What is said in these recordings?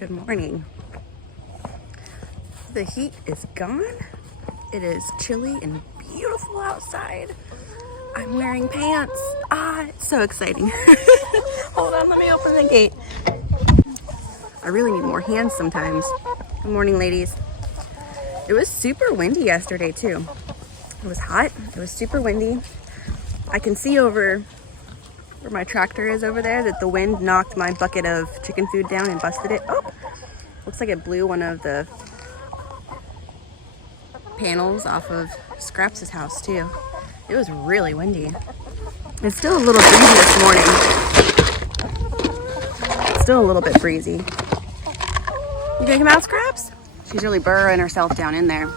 Good morning. The heat is gone. It is chilly and beautiful outside. I'm wearing pants. It's so exciting. Hold on, let me open the gate. I really need more hands sometimes. Good morning, ladies. It was super windy yesterday too. It was hot, it was super windy. I can see over where my tractor is over there that the wind knocked my bucket of chicken food down and busted it. Oh, looks like it blew one of the panels off of Scraps' house too. It was really windy. It's still a little breezy this morning. Still a little bit breezy. You gonna come out, Scraps? She's really burrowing herself down in there.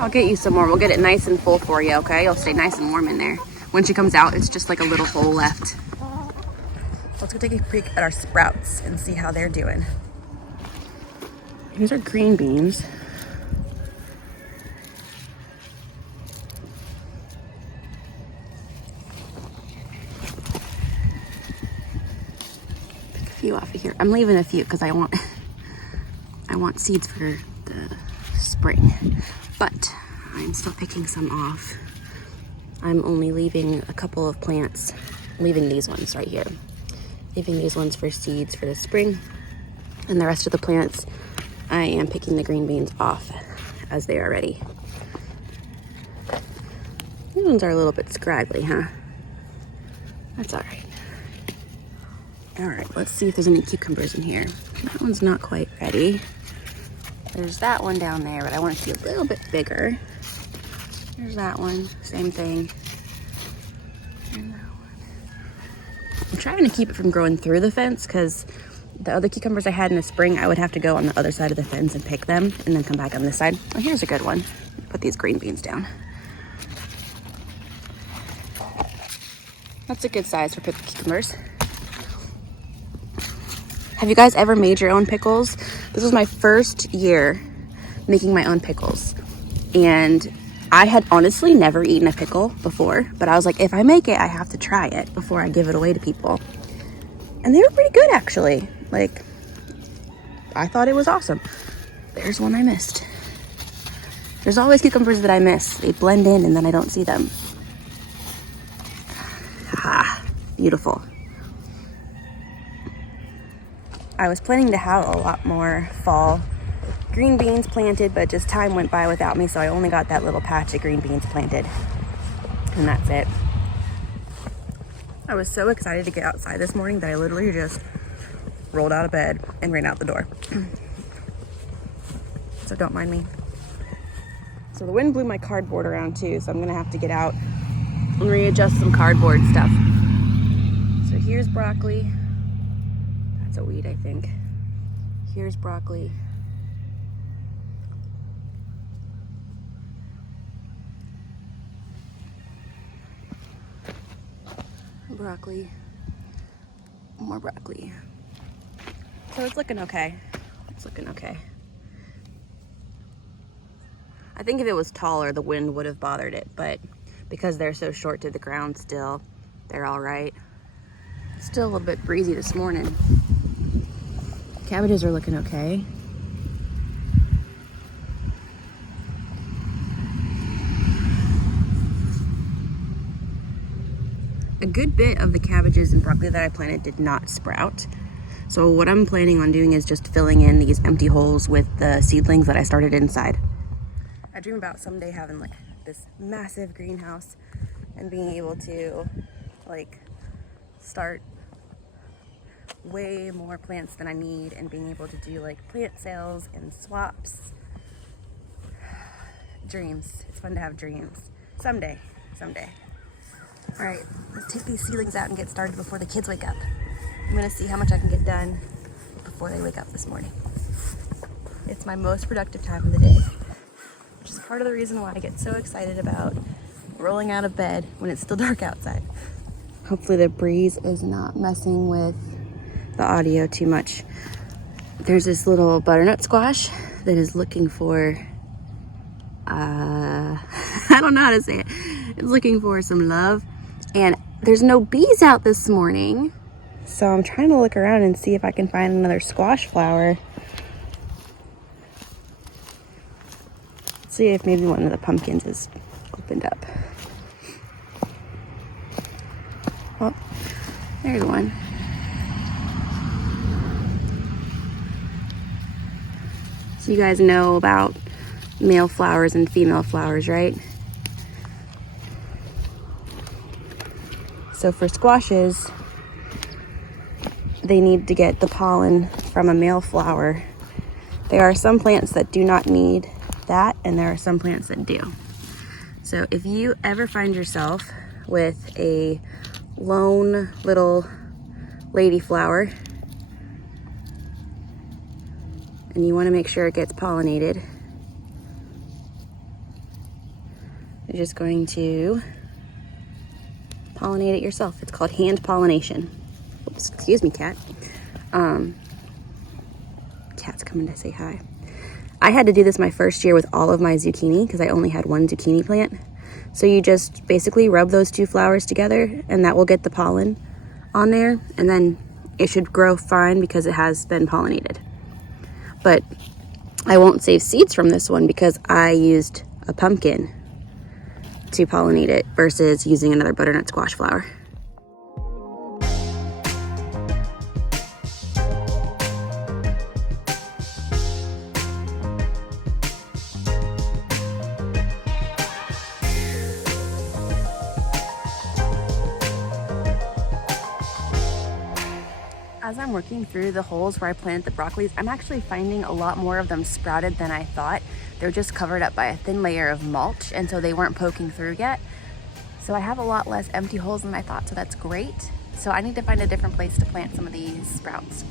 I'll get you some more. We'll get it nice and full for you, okay? You'll stay nice and warm in there. When she comes out, it's just like a little hole left. Let's go take a peek at our sprouts and see how they're doing. Here's our green beans. Pick a few off of here. I'm leaving a few because I want seeds for the spring. But I'm still picking some off. I'm only leaving a couple of plants, leaving these ones right here. Leaving these ones for seeds for the spring. And the rest of the plants, I am picking the green beans off as they are ready. These ones are a little bit scraggly, huh? That's all right. All right, let's see if there's any cucumbers in here. That one's not quite ready. There's that one down there, but I want it to be a little bit bigger. There's that one, same thing. And that one. I'm trying to keep it from growing through the fence because the other cucumbers I had in the spring, I would have to go on the other side of the fence and pick them and then come back on this side. Oh, here's a good one. Put these green beans down. That's a good size for pickled cucumbers. Have you guys ever made your own pickles? This was my first year making my own pickles. And I had honestly never eaten a pickle before, but I was like, if I make it, I have to try it before I give it away to people. And they were pretty good, actually. Like, I thought it was awesome. There's one I missed. There's always cucumbers that I miss. They blend in and then I don't see them. Ah, beautiful. I was planning to have a lot more fall green beans planted, but just time went by without me, so I only got that little patch of green beans planted. And that's it. I was so excited to get outside this morning that I literally just rolled out of bed and ran out the door. So don't mind me. So the wind blew my cardboard around too, so I'm gonna have to get out and readjust some cardboard stuff. So here's broccoli. That's a weed, I think. Here's broccoli. Broccoli. More broccoli. So it's looking okay. It's looking okay. I think if it was taller, the wind would have bothered it, but because they're so short to the ground still, they're all right. Still a little bit breezy this morning. Cabbages are looking okay. A good bit of the cabbages and broccoli that I planted did not sprout. So what I'm planning on doing is just filling in these empty holes with the seedlings that I started inside. I dream about someday having like this massive greenhouse and being able to like start way more plants than I need and being able to do like plant sales and swaps. Dreams. It's fun to have dreams. Someday. All right, let's take these seedlings out and get started before the kids wake up. I'm gonna see how much I can get done before they wake up this morning. It's my most productive time of the day, which is part of the reason why I get so excited about rolling out of bed when it's still dark outside. Hopefully the breeze is not messing with the audio too much. There's this little butternut squash that is looking for, I don't know how to say it. It's looking for some love. And there's no bees out this morning. So I'm trying to look around and see if I can find another squash flower. See if maybe one of the pumpkins is opened up. Oh, there's one. So you guys know about male flowers and female flowers, right? So for squashes, they need to get the pollen from a male flower. There are some plants that do not need that, and there are some plants that do. So if you ever find yourself with a lone little lady flower and you want to make sure it gets pollinated, you're just going to pollinate it yourself. It's called hand pollination. Oops, excuse me, cat. Cat's coming to say hi. I had to do this my first year with all of my zucchini because I only had one zucchini plant. So you just basically rub those two flowers together and that will get the pollen on there, and then it should grow fine because it has been pollinated. But I won't save seeds from this one because I used a pumpkin to pollinate it versus using another butternut squash flower. As I'm working through the holes where I planted the broccolis, I'm actually finding a lot more of them sprouted than I thought. They're just covered up by a thin layer of mulch, and so they weren't poking through yet. So I have a lot less empty holes than I thought, so that's great. So I need to find a different place to plant some of these sprouts.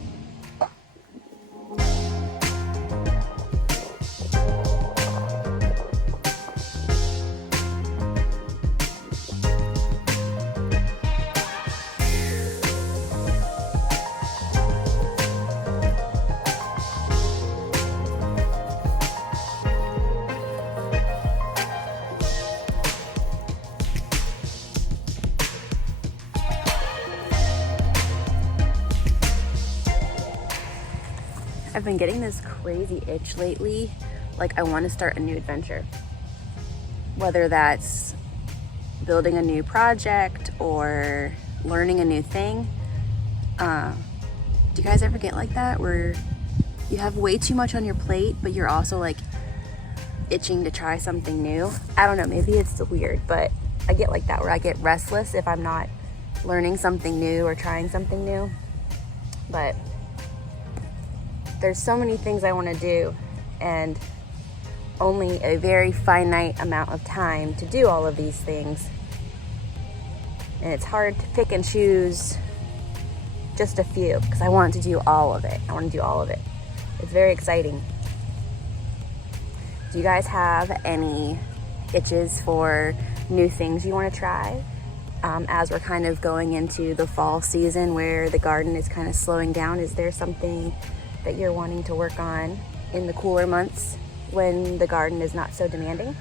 I've been getting this crazy itch lately, like I want to start a new adventure. Whether that's building a new project or learning a new thing. Do you guys ever get like that where you have way too much on your plate, but you're also like itching to try something new? I don't know, maybe it's weird, but I get like that where I get restless if I'm not learning something new or trying something new. But there's so many things I want to do and only a very finite amount of time to do all of these things. And it's hard to pick and choose just a few because I want to do all of it. It's very exciting. Do you guys have any itches for new things you want to try? As we're kind of going into the fall season where the garden is kind of slowing down, is there something that you're wanting to work on in the cooler months when the garden is not so demanding?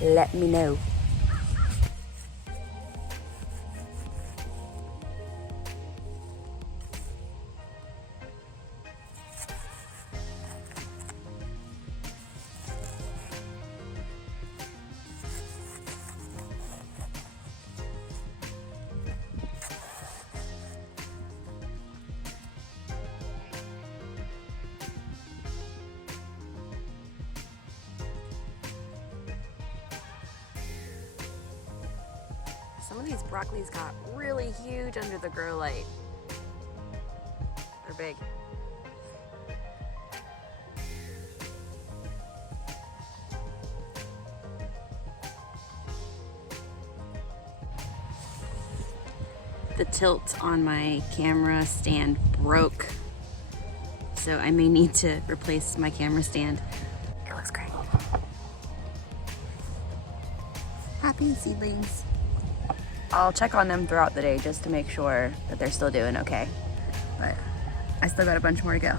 Let me know. Some of these broccolis got really huge under the grow light. They're big. The tilt on my camera stand broke, so I may need to replace my camera stand. It looks great. Happy seedlings. I'll check on them throughout the day just to make sure that they're still doing okay. But I still got a bunch more to go.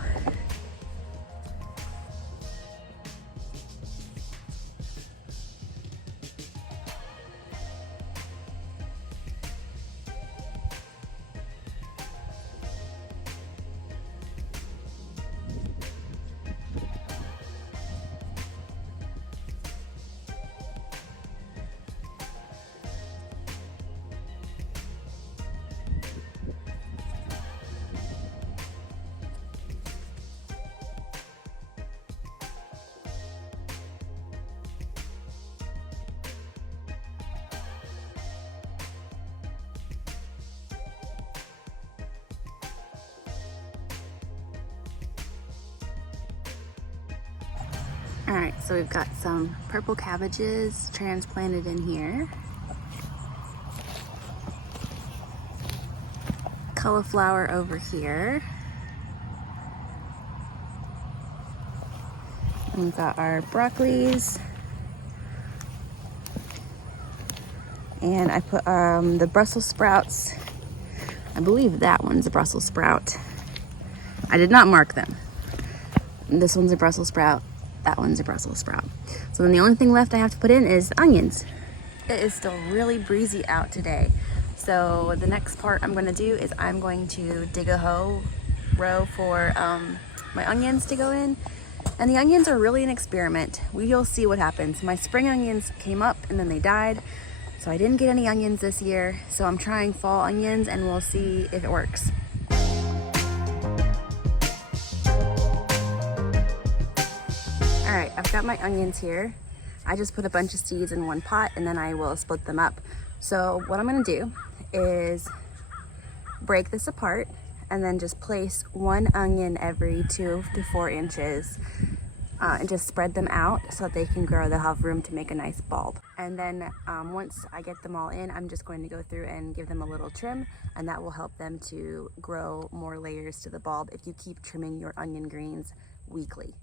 All right, so we've got some purple cabbages transplanted in here. Cauliflower over here. And we've got our broccolis. And I put the Brussels sprouts. I believe that one's a Brussels sprout. I did not mark them. This one's a Brussels sprout. That one's a Brussels sprout. So then the only thing left I have to put in is onions. It is still really breezy out today. So the next part I'm going to do is I'm going to dig a row for my onions to go in. And the onions are really an experiment. We'll see what happens. My spring onions came up and then they died. So I didn't get any onions this year. So I'm trying fall onions and we'll see if it works. All right, I've got my onions here. I just put a bunch of seeds in one pot and then I will split them up. So what I'm gonna do is break this apart and then just place one onion every 2 to 4 inches and just spread them out so that they can grow. They'll have room to make a nice bulb. And then once I get them all in, I'm just going to go through and give them a little trim, and that will help them to grow more layers to the bulb if you keep trimming your onion greens weekly.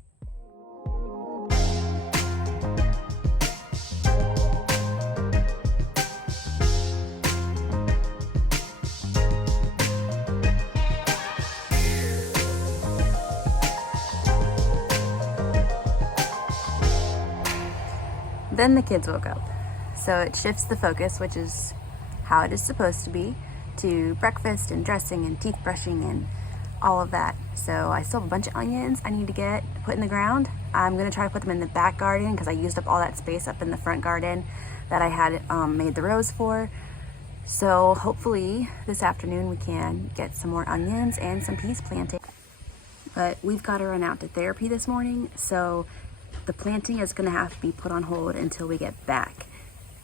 Then the kids woke up. So it shifts the focus, which is how it is supposed to be, to breakfast and dressing and teeth brushing and all of that. So I still have a bunch of onions I need to put in the ground. I'm gonna try to put them in the back garden because I used up all that space up in the front garden that I had made the rows for. So hopefully this afternoon we can get some more onions and some peas planted. But we've got to run out to therapy this morning, so the planting is going to have to be put on hold until we get back.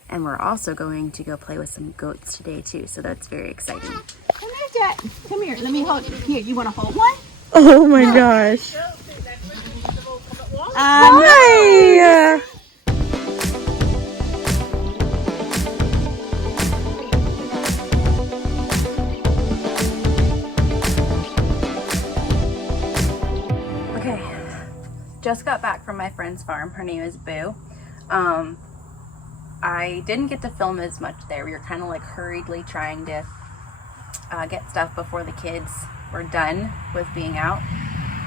And we're also going to go play with some goats today too, so that's very exciting. Come here, Jack. Come here. Let me hold you. Here, you want to hold one? Oh my gosh. Hi. Just got back from my friend's farm. Her name is Boo. I didn't get to film as much there. We were kind of like hurriedly trying to get stuff before the kids were done with being out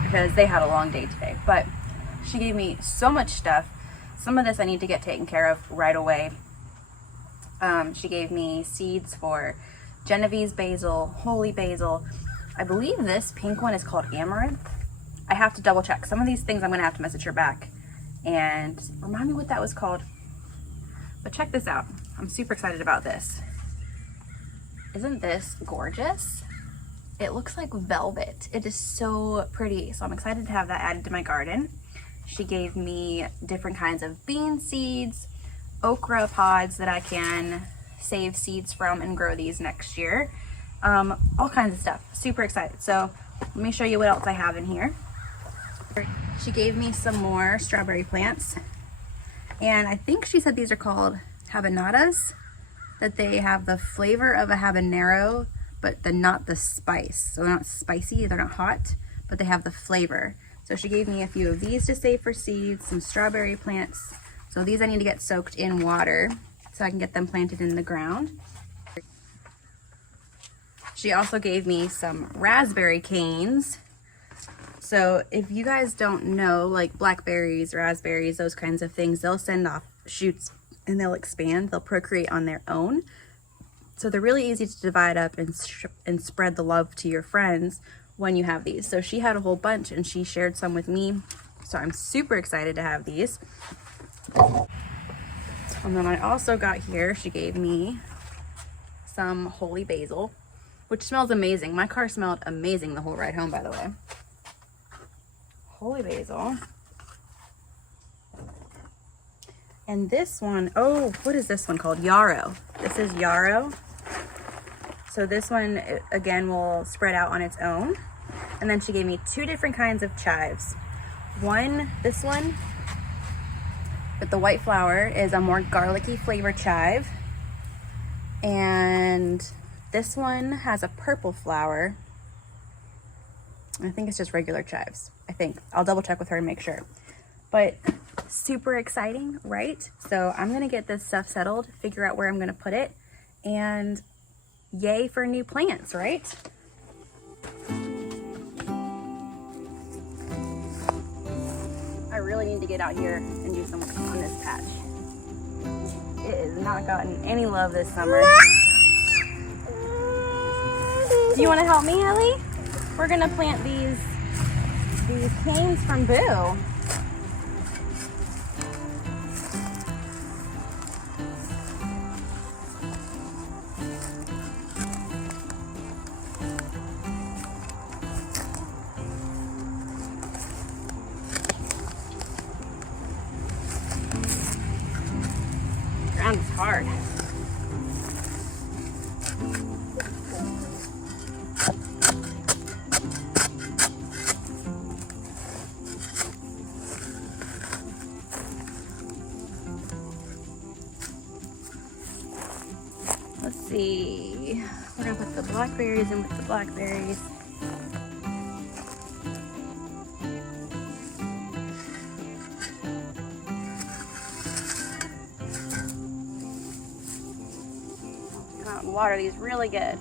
because they had a long day today. But she gave me so much stuff. Some of this I need to get taken care of right away. She gave me seeds for Genovese basil, holy basil. I believe this pink one is called amaranth. I have to double check. Some of these things I'm gonna have to message her back and remind me what that was called. But check this out. I'm super excited about this. Isn't this gorgeous? It looks like velvet. It is so pretty. So I'm excited to have that added to my garden. She gave me different kinds of bean seeds, okra pods that I can save seeds from and grow these next year. All kinds of stuff. Super excited. So let me show you what else I have in here. She gave me some more strawberry plants, and I think she said these are called habanadas, that they have the flavor of a habanero but not the spice. So they're not spicy, they're not hot, but they have the flavor. So she gave me a few of these to save for seeds, some strawberry plants. So these I need to get soaked in water so I can get them planted in the ground. She also gave me some raspberry canes. So if you guys don't know, like blackberries, raspberries, those kinds of things, they'll send off shoots and they'll expand, they'll procreate on their own. So they're really easy to divide up and spread the love to your friends when you have these. So she had a whole bunch and she shared some with me. So I'm super excited to have these. And then I also got here, she gave me some holy basil, which smells amazing. My car smelled amazing the whole ride home, by the way. Holy basil. And this one, oh, what is this one called? Yarrow. This is yarrow. So this one, again, will spread out on its own. And then she gave me 2 different kinds of chives. One, this one, But the white flower is a more garlicky flavored chive. And this one has a purple flower. I think it's just regular chives. I think. I'll double check with her and make sure. But super exciting, right? So I'm gonna get this stuff settled, figure out where I'm gonna put it, and yay for new plants, right? I really need to get out here and do some work on this patch. It has not gotten any love this summer. Do you want to help me, Ellie? We're gonna plant these canes from Boo. Ground is hard. Let's see. We're gonna put the blackberries in with the blackberries. Come out and water these really good.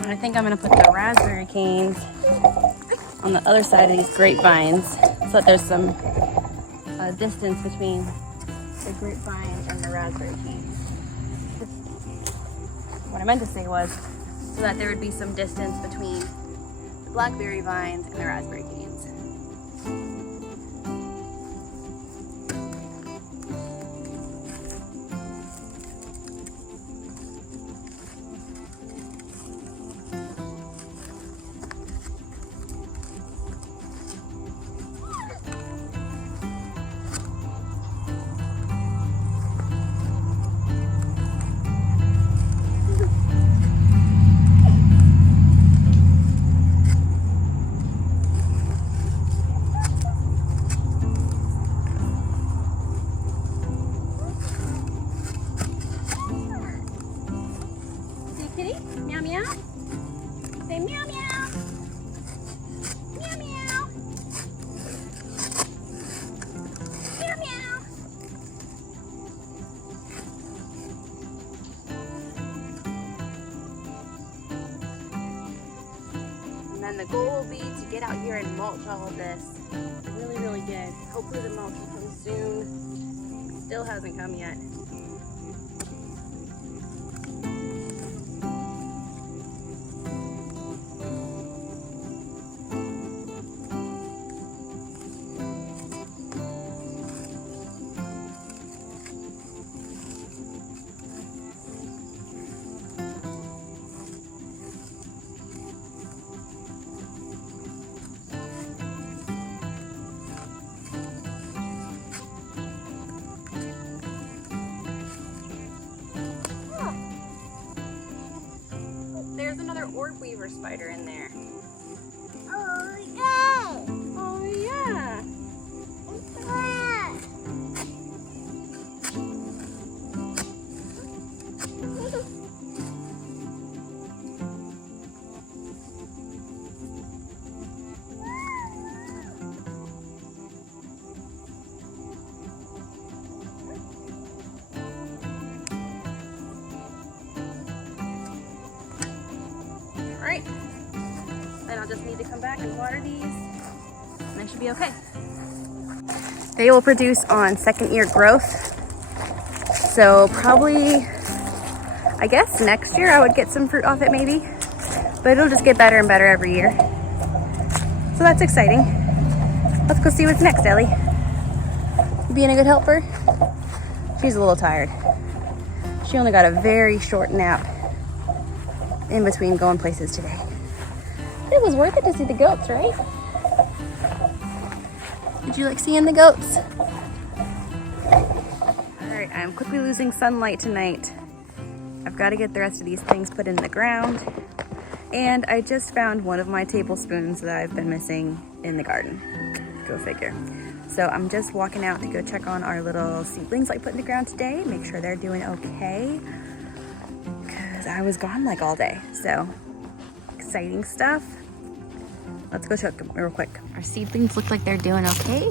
I think I'm gonna put the raspberry canes on the other side of these grapevines so that there's some distance between the grapevine and the raspberry canes. What I meant to say was so that there would be some distance between the blackberry vines and the raspberry canes. Meow meow. Say meow meow. Meow meow. Meow meow. And then the goal will be to get out here and mulch all of this really, really good. Hopefully the mulch will come soon. Still hasn't come yet. There's another orb weaver spider in there. Oh yeah! Oh yeah! It's red. right. Then I'll just need to come back and water these, and they should be okay. They will produce on second year growth. So probably, I guess next year I would get some fruit off it maybe, but it'll just get better and better every year. So that's exciting. Let's go see what's next, Ellie. You being a good helper? She's a little tired. She only got a very short nap in between going places today. It was worth it to see the goats, right? Did you like seeing the goats? Alright, I'm quickly losing sunlight tonight. I've got to get the rest of these things put in the ground. And I just found one of my tablespoons that I've been missing in the garden. Go figure. So I'm just walking out to go check on our little seedlings I put in the ground today, make sure they're doing okay. Because I was gone like all day. So, exciting stuff. Let's go check them real quick. Our seedlings look like they're doing okay.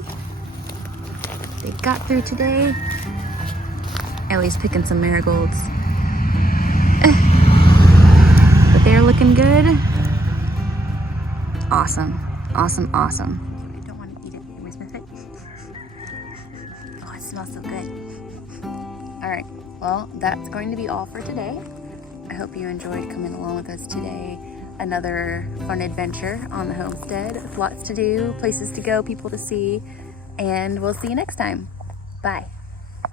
They got through today. Ellie's picking some marigolds. But they're looking good. Awesome, awesome, awesome. I don't want to eat it. Can we sniff it? Oh, it smells so good. All right, well, that's going to be all for today. I hope you enjoyed coming along with us today. Another fun adventure on the homestead. Lots to do, places to go, people to see, and we'll see you next time. Bye.